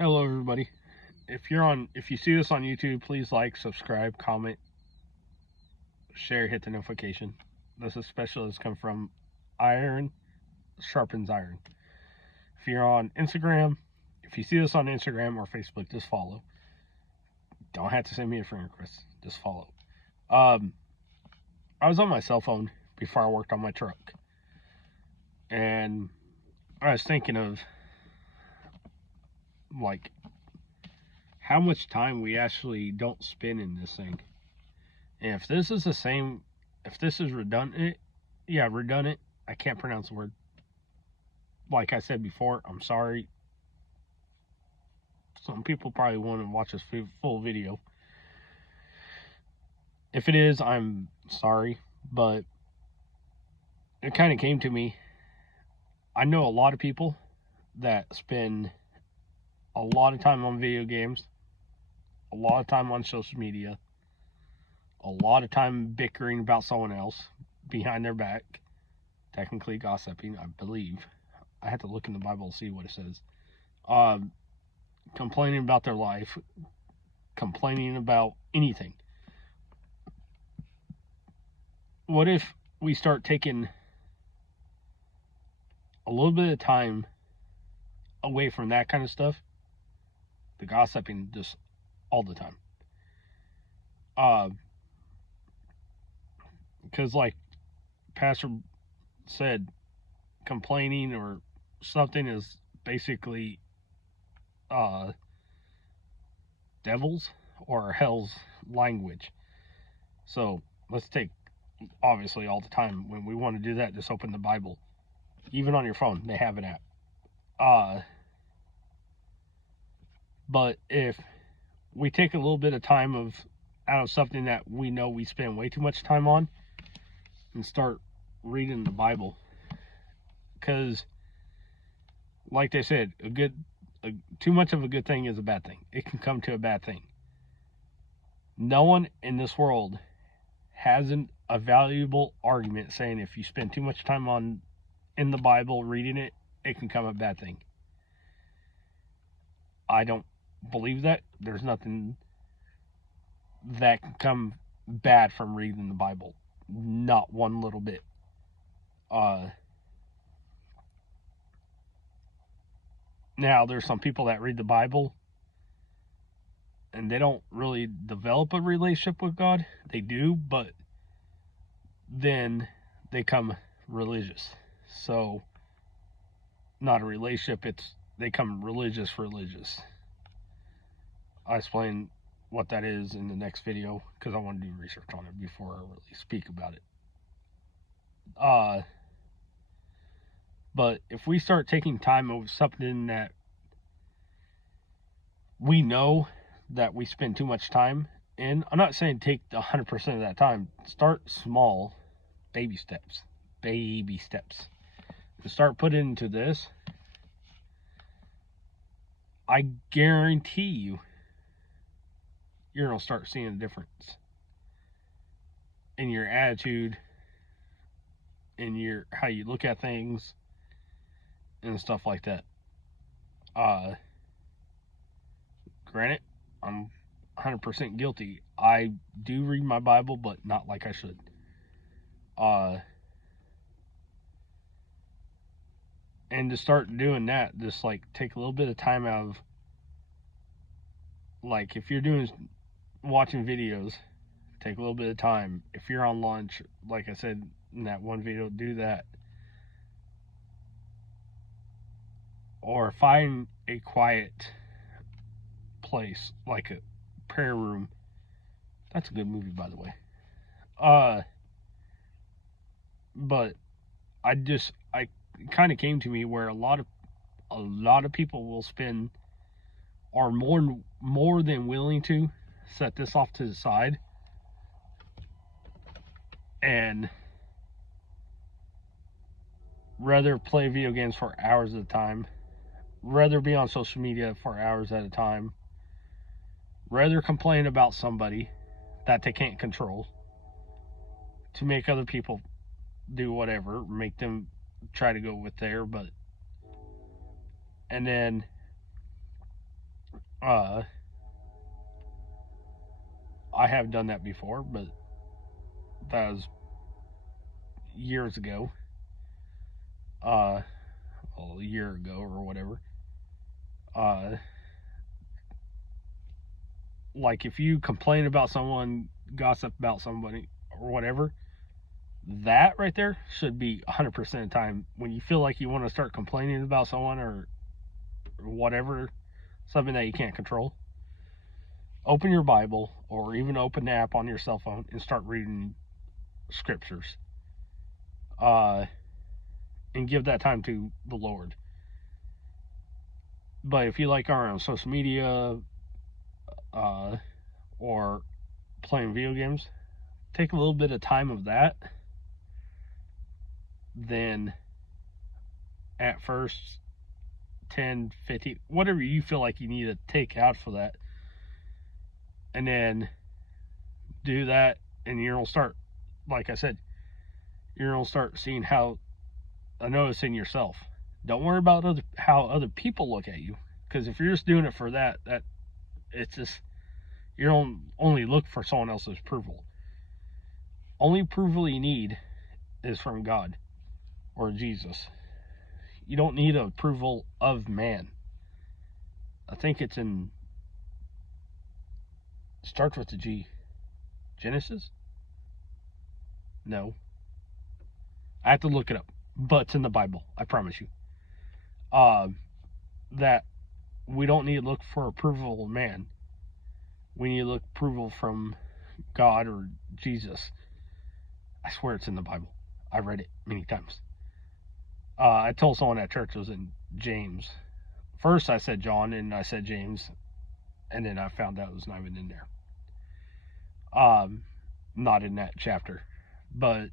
Hello everybody. If you see this on YouTube, please like, subscribe, comment, share, hit the notification. This special has come from Iron Sharpens Iron. If you're on Instagram, if you see this on Instagram or Facebook, just follow. Don't have to send me a friend request. Just follow. I was on my cell phone before I worked on my truck, and I was thinking of like how much time we actually don't spend in this thing. And if this is redundant, I can't pronounce the word. Like I said before, I'm sorry. Some people probably want to watch this full video. If it is, I'm sorry, but it kind of came to me. I know a lot of people that spend a lot of time on video games, a lot of time on social media, a lot of time bickering about someone else behind their back, technically gossiping, I believe. I had to look in the Bible to see what it says. Complaining about their life, complaining about anything. What if we start taking a little bit of time away from that kind of stuff, the gossiping just all the time? Because like Pastor said, complaining or something is basically devil's or hell's language. So let's take, obviously, all the time when we want to do that, just open the Bible. Even on your phone, they have an app. But if we take a little bit of time out of something that we know we spend way too much time on and start reading the Bible, because like they said, too much of a good thing is a bad thing. It can come to a bad thing. No one in this world has a valuable argument saying if you spend too much time in the Bible reading it, it can come a bad thing. I don't believe that. There's nothing that can come bad from reading the Bible. Not one little bit. Now, there's some people that read the Bible and they don't really develop a relationship with God. They do, but then they come religious. So, not a relationship, they come religious. I explain what that is in the next video because I want to do research on it before I really speak about it. But if we start taking time over something that we know that we spend too much time in, I'm not saying take 100% of that time. Start small, baby steps. And start putting into this. I guarantee you're going to start seeing a difference in your attitude, in how you look at things, and stuff like that. Granted, I'm 100% guilty. I do read my Bible, but not like I should. And to start doing that, just like take a little bit of time out of, like, if you're watching videos, take a little bit of time. If you're on lunch, like I said in that one video, do that. Or find a quiet place, like a prayer room. That's a good movie, by the way. But it kind of came to me where a lot of people will spend, are more than willing to set this off to the side and rather play video games for hours at a time, rather be on social media for hours at a time, rather complain about somebody that they can't control to make other people do whatever, make them try to go with and then I have done that before, but that was years ago. A year ago or whatever. Like if you complain about someone, gossip about somebody, or whatever, that right there should be 100% of the time when you feel like you want to start complaining about someone or whatever, something that you can't control. Open your Bible or even open the app on your cell phone and start reading scriptures. And give that time to the Lord. But if you like are on social media or playing video games, take a little bit of time of that. Then at first 10, 15, whatever you feel like you need to take out for that, and then do that, and you're gonna start, like I said, you're gonna start seeing how noticing yourself. Don't worry about how other people look at you, because if you're just doing it for that it's just, you don't only look for someone else's approval. Only approval you need is from God or Jesus. You don't need approval of man. I think it's starts with the G. Genesis? No. I have to look it up, but it's in the Bible, I promise you. That we don't need to look for approval of man. We need to look approval from God or Jesus. I swear it's in the Bible. I read it many times. I told someone at church it was in James. First I said John, and I said James, and then I found out it was not even in there. Not in that chapter. But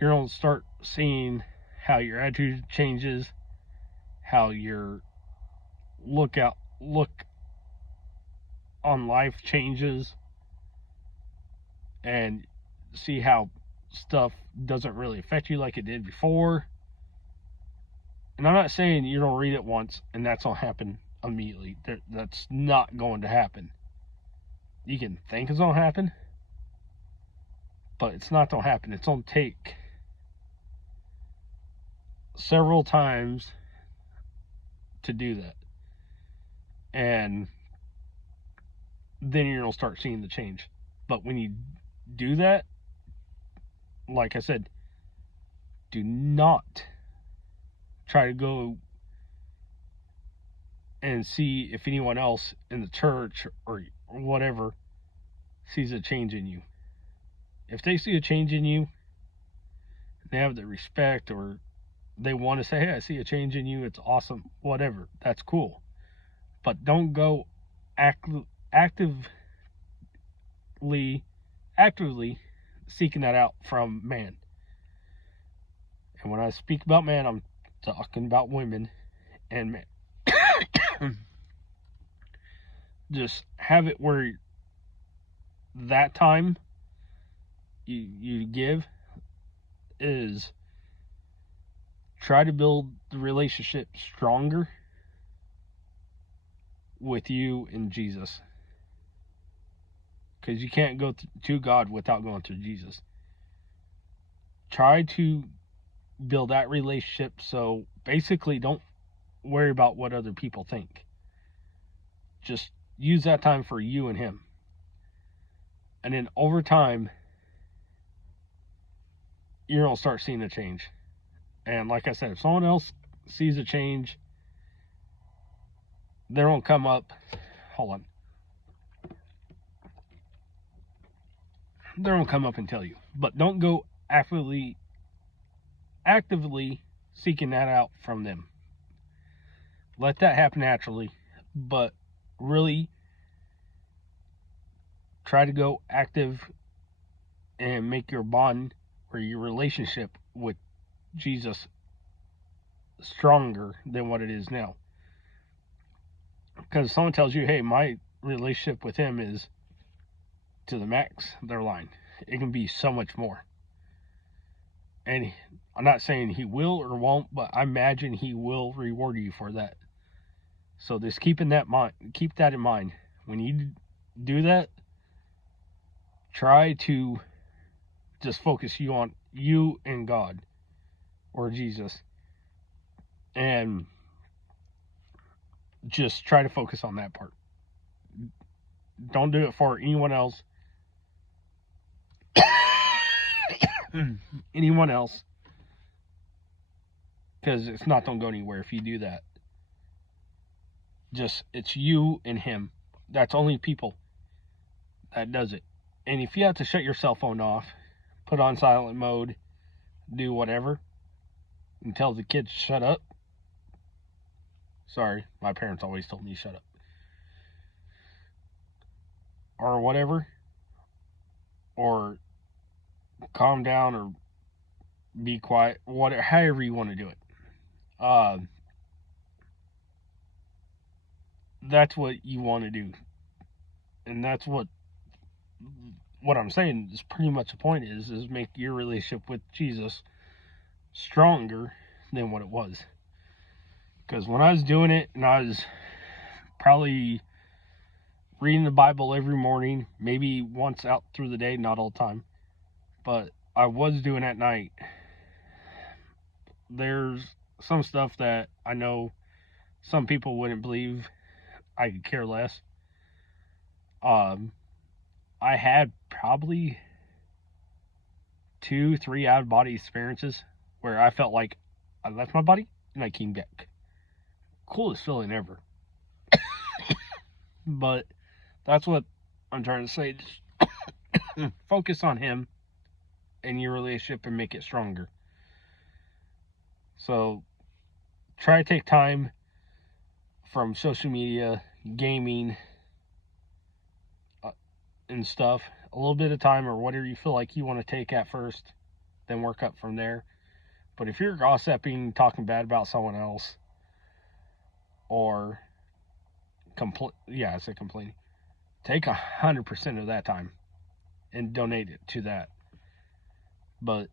you're going to start seeing how your attitude changes, how your look on life changes, and see how stuff doesn't really affect you like it did before. And I'm not saying you don't read it once and that's going to happen immediately. That's not going to happen. You can think it's going to happen, but it's not going to happen. It's going to take several times to do that. And then you're going to start seeing the change. But when you do that, like I said, do not try to go and see if anyone else in the church or whatever sees a change in you. If they see a change in you, they have the respect, or they want to say, hey, I see a change in you, it's awesome, whatever, that's cool. But don't go actively seeking that out from man. And when I speak about man, I'm talking about women and men. Just have it where that time you give is try to build the relationship stronger with you and Jesus. Because you can't go to God without going to Jesus. Try to build that relationship, so basically don't worry about what other people think. Just use that time for you and him. And then over time, you're going to start seeing a change. And like I said, if someone else sees a change, they're going to come up. Hold on. They're going to come up and tell you. But don't go actively seeking that out from them. Let that happen naturally. But really try to go active and make your bond or your relationship with Jesus stronger than what it is now. Because if someone tells you, hey, my relationship with him is to the max, they're lying. It can be so much more. And I'm not saying he will or won't, but I imagine he will reward you for that. So just keep that in mind. When you do that, try to just focus you on you and God or Jesus, and just try to focus on that part. Don't do it for anyone else. Anyone else, because it's not going to go anywhere if you do that. Just, it's you and him. That's only people that does it. And if you have to shut your cell phone off, put on silent mode, do whatever, and tell the kids shut up. Sorry, my parents always told me shut up. Or whatever. Or calm down or be quiet. Whatever, however you want to do it. That's what you want to do. And that's what I'm saying is pretty much the point is make your relationship with Jesus stronger than what it was. Because when I was doing it, and I was probably reading the Bible every morning, maybe once out through the day, not all the time, but I was doing at night. There's some stuff that I know some people wouldn't believe. I could care less. I had probably 2-3 out of body experiences where I felt like I left my body and I came back. Coolest feeling ever. But that's what I'm trying to say. Just focus on him and your relationship and make it stronger. So try to take time from social media, gaming, and stuff, a little bit of time, or whatever you feel like you want to take at first, then work up from there. But if you're gossiping, talking bad about someone else, or complaining, take 100% of that time and donate it to that. But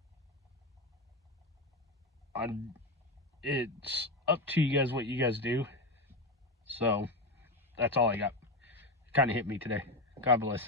it's up to you guys what you guys do. So that's all I got. Kind of hit me today. God bless.